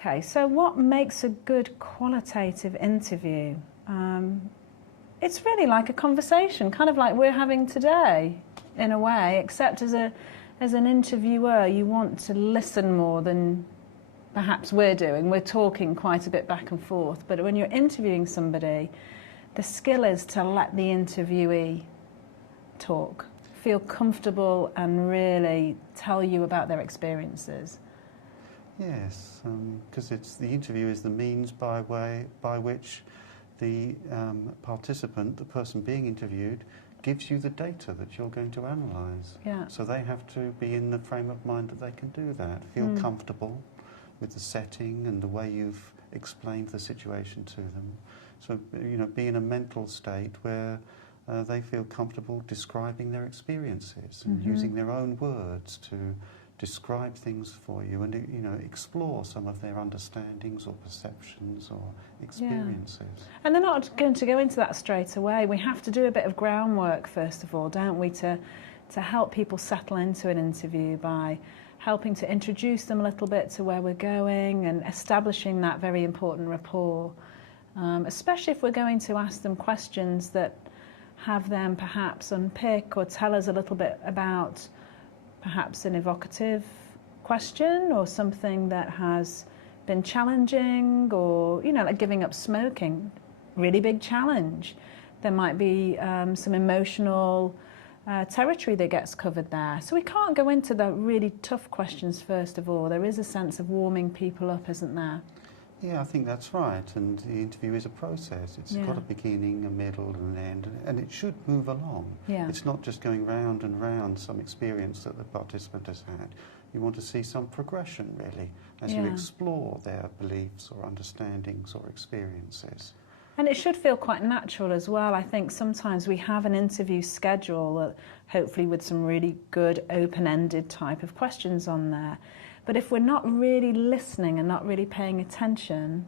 Okay, so what makes a good qualitative interview? It's really like a conversation, kind of like we're having today, in a way, except as an interviewer, you want to listen more than perhaps we're doing. We're talking quite a bit back and forth, but when you're interviewing somebody, the skill is to let the interviewee talk, feel comfortable and really tell you about their experiences. Yes, because the interview is the means by which the participant, the person being interviewed, gives you the data that you're going to analyse. Yeah. So they have to be in the frame of mind that they can do that, feel comfortable with the setting and the way you've explained the situation to them. So, be in a mental state where they feel comfortable describing their experiences and using their own words to describe things for you and, explore some of their understandings or perceptions or experiences. Yeah. And they're not going to go into that straight away. We have to do a bit of groundwork, first of all, don't we, to help people settle into an interview by helping to introduce them a little bit to where we're going and establishing that very important rapport, especially if we're going to ask them questions that have them perhaps unpick or tell us a little bit about perhaps an evocative question or something that has been challenging, or, like giving up smoking, really big challenge. There might be some emotional territory that gets covered there. So we can't go into the really tough questions first of all. There is a sense of warming people up, isn't there? Yeah, I think that's right, and the interview is a process. It's got a beginning, a middle and an end, and it should move along. Yeah. It's not just going round and round some experience that the participant has had. You want to see some progression, really, as you explore their beliefs or understandings or experiences. And it should feel quite natural as well. I think sometimes we have an interview schedule, hopefully with some really good open-ended type of questions on there. But if we're not really listening and not really paying attention,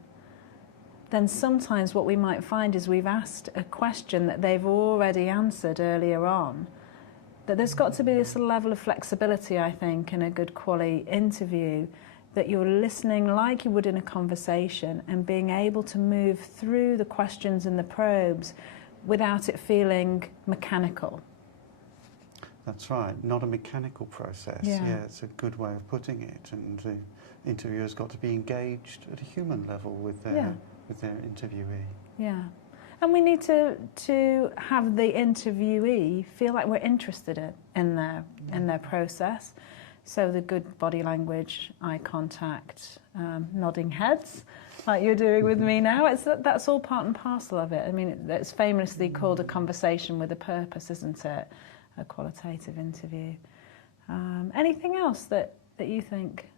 then sometimes what we might find is we've asked a question that they've already answered earlier on. That there's got to be this level of flexibility, I think, in a good quality interview, that you're listening like you would in a conversation and being able to move through the questions and the probes without it feeling mechanical. That's right, not a mechanical process. Yeah, it's a good way of putting it. And the interviewer's got to be engaged at a human level with their interviewee. Yeah. And we need to have the interviewee feel like we're interested in their process. So the good body language, eye contact, nodding heads, like you're doing with me now, that's all part and parcel of it. I mean, it's famously called a conversation with a purpose, isn't it? A qualitative interview. Anything else that you think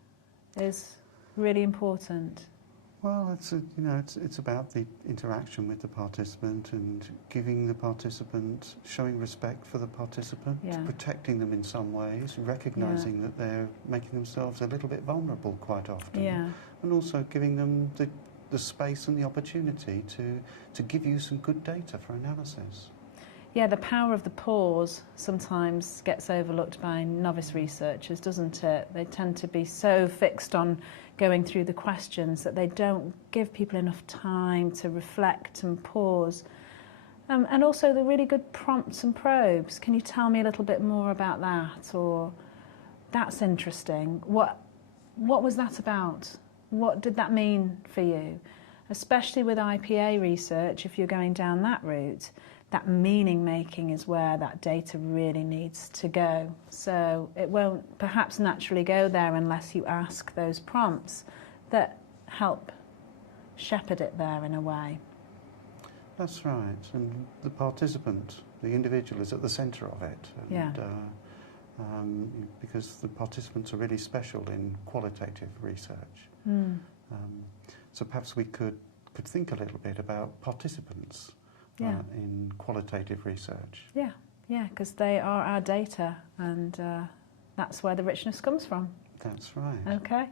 is really important? Well, it's about the interaction with the participant and giving the participant, showing respect for the participant, protecting them in some ways, recognising that they're making themselves a little bit vulnerable quite often, and also giving them the space and the opportunity to give you some good data for analysis. Yeah, the power of the pause sometimes gets overlooked by novice researchers, doesn't it? They tend to be so fixed on going through the questions that they don't give people enough time to reflect and pause. And also the really good prompts and probes. Can you tell me a little bit more about that? Or, that's interesting. What was that about? What did that mean for you? Especially with IPA research, if you're going down that route, that meaning making is where that data really needs to go. So it won't perhaps naturally go there unless you ask those prompts that help shepherd it there in a way. That's right, and the participant, the individual, is at the centre of it. And, because the participants are really special in qualitative research. So perhaps we could think a little bit about participants. In qualitative research. Yeah, because they are our data, and that's where the richness comes from. That's right. Okay.